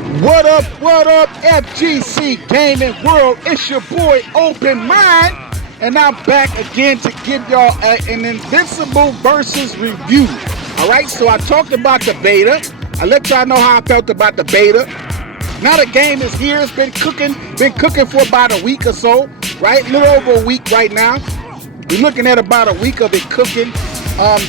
What up, FGC Gaming World? It's your boy Open Mind, and I'm back again to give y'all an Invincible versus review. Alright, so I talked about the beta. I let y'all know how I felt about the beta. Now the game is here. It's been cooking for about a week or so, right? A little over a week right now. We're looking at about a week of it cooking.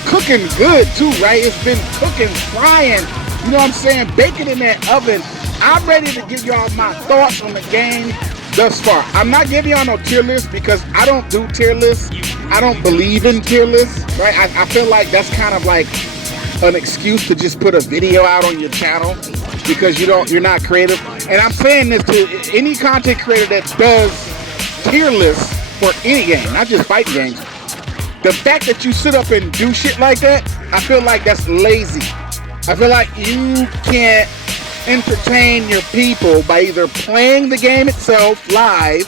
Cooking good too, right? It's been cooking, frying, you know what I'm saying? Baking in that oven. I'm ready to give y'all my thoughts on the game thus far. I'm not giving y'all no tier list because I don't do tier lists. I don't believe in tier lists, right? I feel like that's kind of like an excuse to just put a video out on your channel because you're not creative. And I'm saying this to any content creator that does tier lists for any game, not just fighting games. The fact that you sit up and do shit like that, I feel like that's lazy. I feel like you can't entertain your people by either playing the game itself live,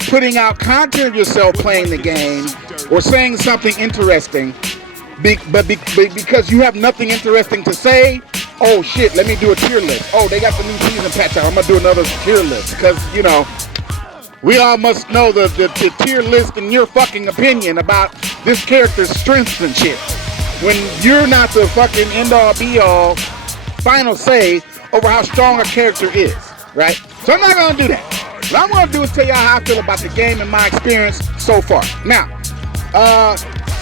putting out content of yourself playing the game, or saying something interesting. But because you have nothing interesting to say, oh shit, let me do a tier list. Oh, they got the new season patch out, I'm gonna do another tier list. Because, you know, we all must know the tier list in your fucking opinion about this character's strengths and shit. When you're not the fucking end-all be-all final say over how strong a character is, right? So I'm not gonna do that. What I'm gonna do is tell y'all how I feel about the game and my experience so far. Now,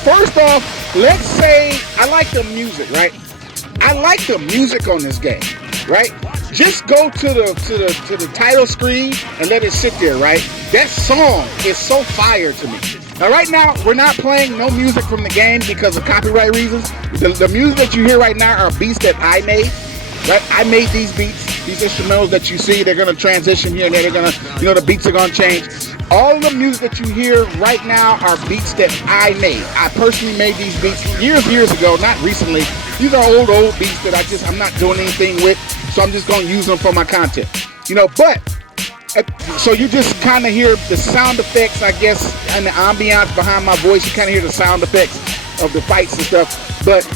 first off, let's say I like the music, right? I like the music on this game, right? Just go to the title screen and let it sit there, right? That song is so fire to me. Now, right now, we're not playing no music from the game because of copyright reasons. The music that you hear right now are beats that I made, right? I made these beats, these instrumentals that you see. They're going to transition here and there. They're going to, you know, the beats are going to change. All the music that you hear right now are beats that I made. I personally made these beats years ago, not recently. These are old beats that I'm not doing anything with, so I'm just going to use them for my content. You know, but so you just kind of hear the sound effects, I guess, and the ambiance behind my voice. You kind of hear the sound effects of the fights and stuff. But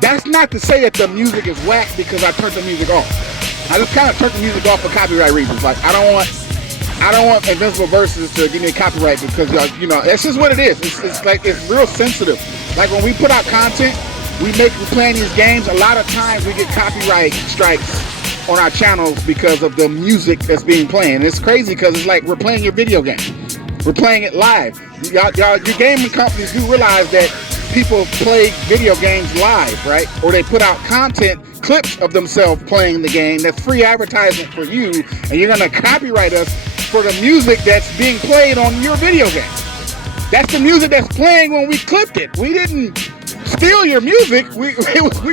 that's not to say that the music is whack because I turned the music off. I just kind of turned the music off for copyright reasons. Like I don't want Invincible Versus to give me a copyright because you know that's just what it is. It's like it's real sensitive. Like when we put out content, we're playing these games. A lot of times we get copyright strikes on our channels because of the music that's being played. And it's crazy because it's like we're playing your video game. We're playing it live. Your gaming companies do realize that people play video games live, right? Or they put out content, clips of themselves playing the game. That's free advertisement for you, and you're gonna copyright us for the music that's being played on your video game. That's the music that's playing when we clipped it. We didn't steal your music. We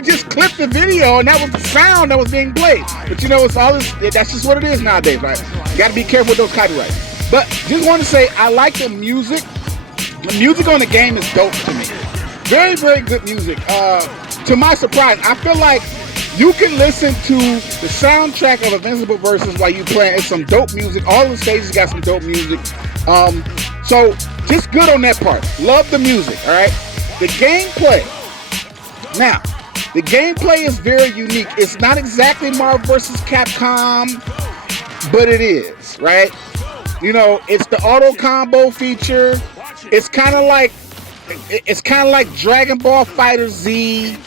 just clipped the video, and that was the sound that was being played. But you know, that's just what it is nowadays, right? You gotta be careful with those copyrights. But just want to say, I like the music. The music on the game is dope to me. Very, very good music. To my surprise, I feel like you can listen to the soundtrack of Invincible Versus while you playing. It's some dope music. All the stages got some dope music. So just good on that part. Love the music, all right? The gameplay. Now, the gameplay is very unique. It's not exactly Marvel vs. Capcom, but it is, right? You know, it's the auto combo feature. It's kind of like Dragon Ball Fighter Z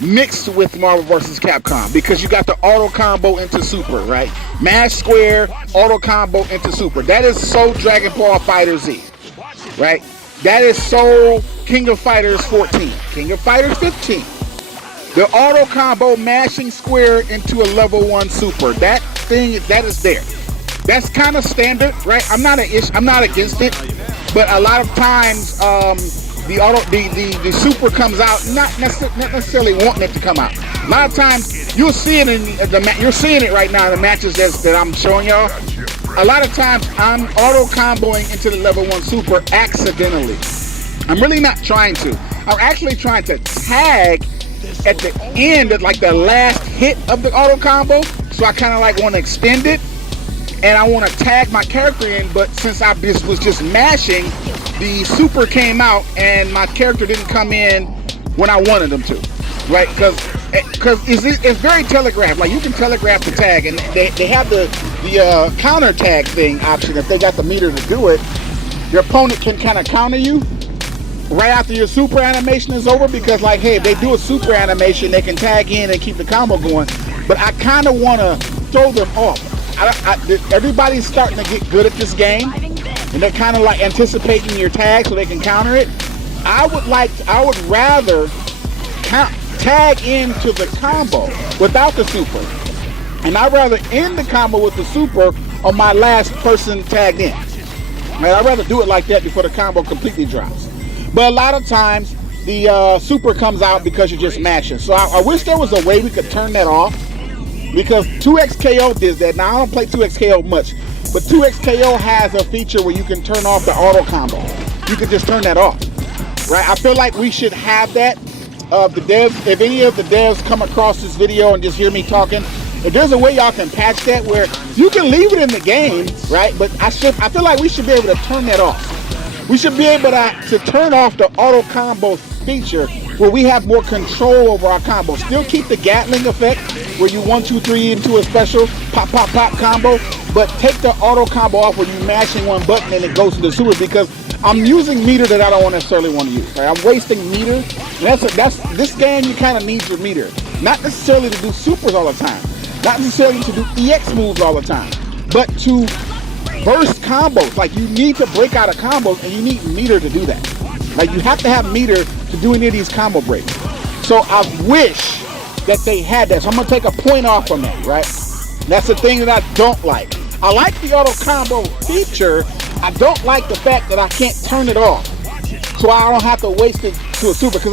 mixed with Marvel vs. Capcom because you got the auto combo into super, right? Mash square, auto combo into super. That is so Dragon Ball Fighter Z, right? That is so King of Fighters 14, King of Fighters 15. The auto combo mashing square into a level 1 super. That is there. That's kind of standard, right? I'm not against it, but a lot of times the super comes out not necessarily wanting it to come out. A lot of times you'll see it you're seeing it right now in the matches that I'm showing y'all. A lot of times I'm auto comboing into the level 1 super accidentally. I'm really not trying to. I'm actually trying to tag at the end of like the last hit of the auto combo. So I kind of like want to extend it and I want to tag my character in, but since I was just mashing, the super came out and my character didn't come in when I wanted them to. right? Because it's very telegraphed. Like you can telegraph the tag, and they have the counter tag thing option. If they got the meter to do it, your opponent can kind of counter you right after your super animation is over, because like, hey, if they do a super animation, they can tag in and keep the combo going. But I kind of want to throw them off. Everybody's starting to get good at this game, and they're kind of like anticipating your tag so they can counter it. I would rather tag into the combo without the super, and I'd rather end the combo with the super on my last person tagged in. Right? I'd rather do it like that before the combo completely drops. But a lot of times the super comes out because you're just mashing. So I wish there was a way we could turn that off, because 2XKO did that. Now I don't play 2XKO much, but 2XKO has a feature where you can turn off the auto combo. You can just turn that off, right? I feel like we should have that. The devs, if any of the devs come across this video and just hear me talking, if there's a way y'all can patch that where you can leave it in the game, right? But I feel like we should be able to turn that off. We should be able to turn off the auto combo feature where we have more control over our combo. Still keep the Gatling effect where you 1, 2, 3 into a special pop, pop, pop combo, but take the auto combo off where you're mashing one button and it goes to the super, because I'm using meter that I don't necessarily want to use. Right? I'm wasting meter. And this game, you kind of need your meter. Not necessarily to do supers all the time. Not necessarily to do EX moves all the time. But to burst combos. Like, you need to break out of combos, and you need meter to do that. Like, you have to have meter to do any of these combo breaks. So I wish that they had that. So I'm going to take a point off from that, right? That's the thing that I don't like. I like the auto combo feature. I don't like the fact that I can't turn it off, so I don't have to waste it to a super. Because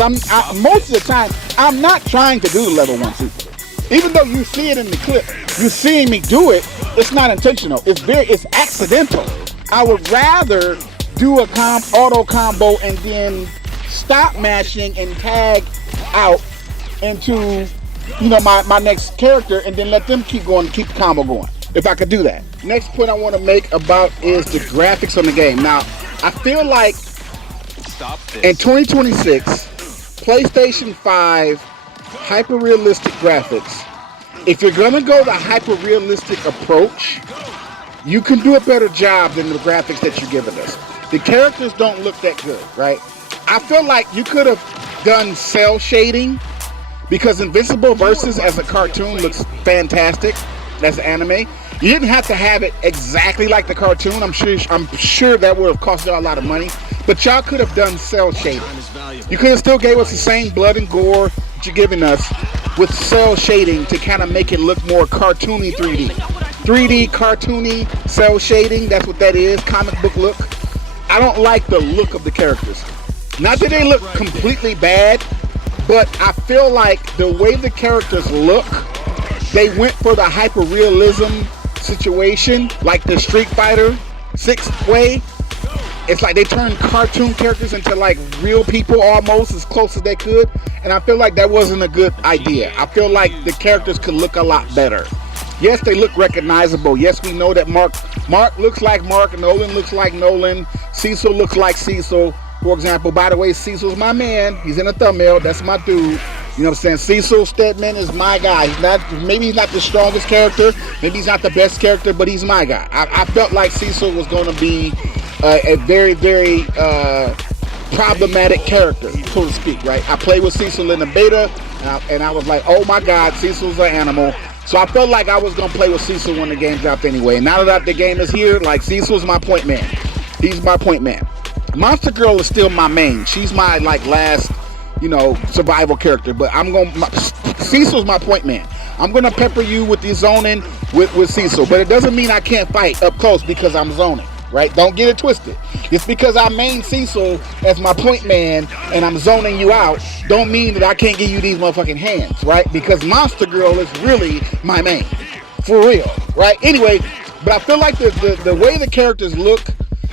most of the time, I'm not trying to do the level 1 super. Even though you see it in the clip, you're seeing me do it, it's not intentional. It's accidental. I would rather do a auto combo and then stop mashing and tag out into, you know, my next character, and then let them keep going, keep the combo going. If I could do that. Next point I want to make about is the graphics on the game. Now, I feel like in 2026, PlayStation 5 hyper-realistic graphics, if you're going to go the hyper-realistic approach, you can do a better job than the graphics that you're giving us. The characters don't look that good, right? I feel like you could have done cell shading, because Invincible Versus as a cartoon looks fantastic as an anime. You didn't have to have it exactly like the cartoon. I'm sure that would have cost y'all a lot of money, but y'all could have done cell shading. You could have still gave us the same blood and gore that you're giving us with cell shading to kind of make it look more cartoony 3D. 3D cartoony cell shading, that's what that is, comic book look. I don't like the look of the characters. Not that they look completely bad, but I feel like the way the characters look, they went for the hyper-realism situation, like the Street Fighter 6 way. It's like they turned cartoon characters into like real people almost, as close as they could, and I feel like that wasn't a good idea. I feel like the characters could look a lot better. Yes, they look recognizable. Yes, we know that Mark looks like Mark, Nolan looks like Nolan, Cecil looks like Cecil. For example, by the way, Cecil's my man. He's in the thumbnail. That's my dude. You know what I'm saying? Cecil Stedman is my guy. Maybe he's not the strongest character. Maybe he's not the best character, but he's my guy. I felt like Cecil was going to be a very, very problematic character, so to speak, right? I played with Cecil in the beta, and I was like, oh my God, Cecil's an animal. So I felt like I was going to play with Cecil when the game dropped anyway. And now that the game is here, like, Cecil's my point man. He's my point man. Monster Girl is still my main. She's my, like, last, you know, survival character. But Cecil's my point man. I'm going to pepper you with the zoning with Cecil. But it doesn't mean I can't fight up close because I'm zoning, right? Don't get it twisted. Just because I main Cecil as my point man and I'm zoning you out, don't mean that I can't give you these motherfucking hands, right? Because Monster Girl is really my main. For real, right? Anyway, but I feel like the way the characters look,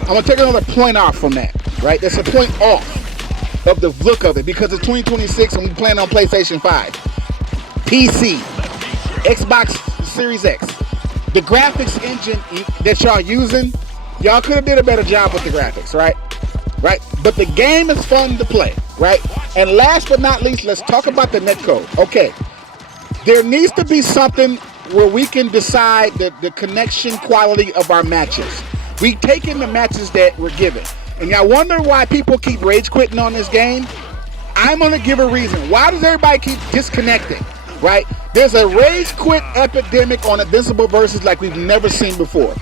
I'm going to take another point off from that, right? That's a point off of the look of it, because it's 2026 and we plan on PlayStation 5, PC, Xbox Series X. The graphics engine that y'all using, y'all could have did a better job with the graphics, right? Right? But the game is fun to play, right? And last but not least, let's talk about the netcode. Okay, there needs to be something where we can decide the connection quality of our matches. We take in the matches that we're given. And I wonder why people keep rage quitting on this game. I'm going to give a reason. Why does everybody keep disconnecting, right? There's a rage quit epidemic on Invincible versus like we've never seen before.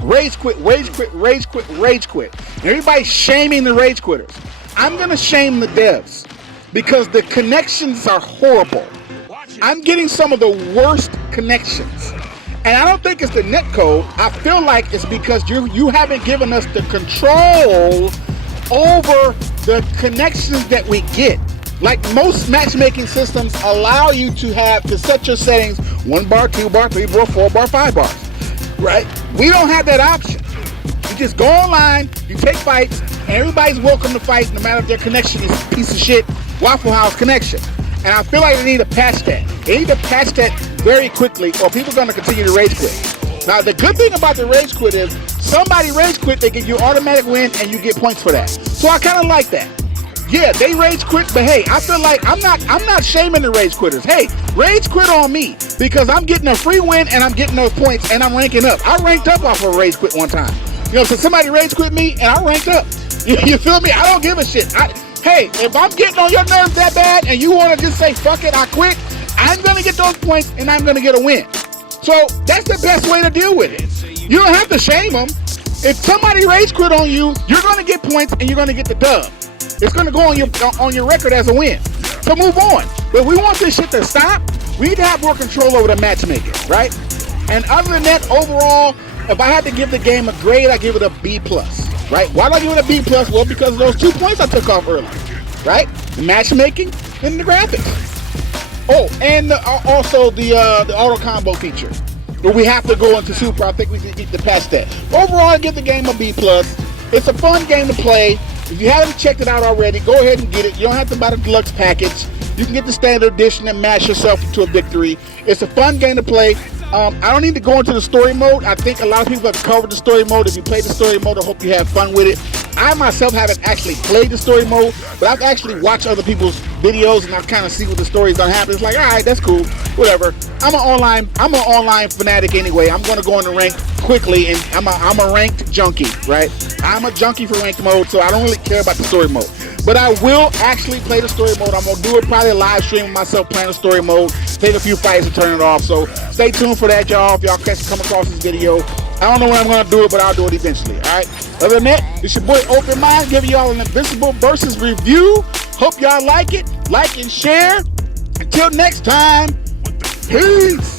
Rage quit, rage quit, rage quit, rage quit. And everybody's shaming the rage quitters. I'm going to shame the devs because the connections are horrible. I'm getting some of the worst connections. And I don't think it's the netcode. I feel like it's because you haven't given us the control over the connections that we get. Like most matchmaking systems allow you to set your settings 1 bar, 2 bar, 3 bar, 4 bar, 5 bars, right? We don't have that option. You just go online, you take fights, and everybody's welcome to fight no matter if their connection is a piece of shit Waffle House connection. And I feel like they need to patch that. They need to patch that very quickly or people are going to continue to rage quit. Now, the good thing about the rage quit is somebody rage quit, they give you automatic win and you get points for that. So I kind of like that. Yeah, they rage quit, but hey, I feel like I'm not shaming the rage quitters. Hey, rage quit on me because I'm getting a free win and I'm getting those points and I'm ranking up. I ranked up off of a rage quit one time. You know, so somebody rage quit me and I ranked up. You feel me? I don't give a shit. Hey, if I'm getting on your nerves that bad and you want to just say, fuck it, I quit, I'm going to get those points and I'm going to get a win. So that's the best way to deal with it. You don't have to shame them. If somebody rage quit on you, you're going to get points and you're going to get the dub. It's going to go on your record as a win. So move on. But we want this shit to stop. We need to have more control over the matchmaking, right? And other than that, overall, if I had to give the game a grade, I give it a B+. Right? Why do I give it a B+? Well, because of those 2 points I took off earlier. Right? The matchmaking and the graphics. Oh, and also the auto combo feature. But we have to go into super. I think we need to patch that. Overall, I give the game a B+. It's a fun game to play. If you haven't checked it out already, go ahead and get it. You don't have to buy the deluxe package. You can get the standard edition and mash yourself into a victory. It's a fun game to play. I don't need to go into the story mode. I think a lot of people have covered the story mode. If you play the story mode, I hope you have fun with it. I myself haven't actually played the story mode, but I've actually watched other people's videos and I've kind of see what the stories are happening. It's like, all right, that's cool, whatever. I'm an online fanatic anyway. I'm going to go in the rank quickly, and I'm a ranked junkie, right? I'm a junkie for ranked mode, so I don't really care about the story mode. But I will actually play the story mode. I'm going to do it probably a live stream of myself playing the story mode, take a few fights and turn it off. So stay tuned for that, y'all. If y'all come across this video, I don't know when I'm going to do it, but I'll do it eventually, all right? Other than that, it's your boy Open Mind giving y'all an Invincible versus review. Hope y'all like it. Like and share. Until next time, peace.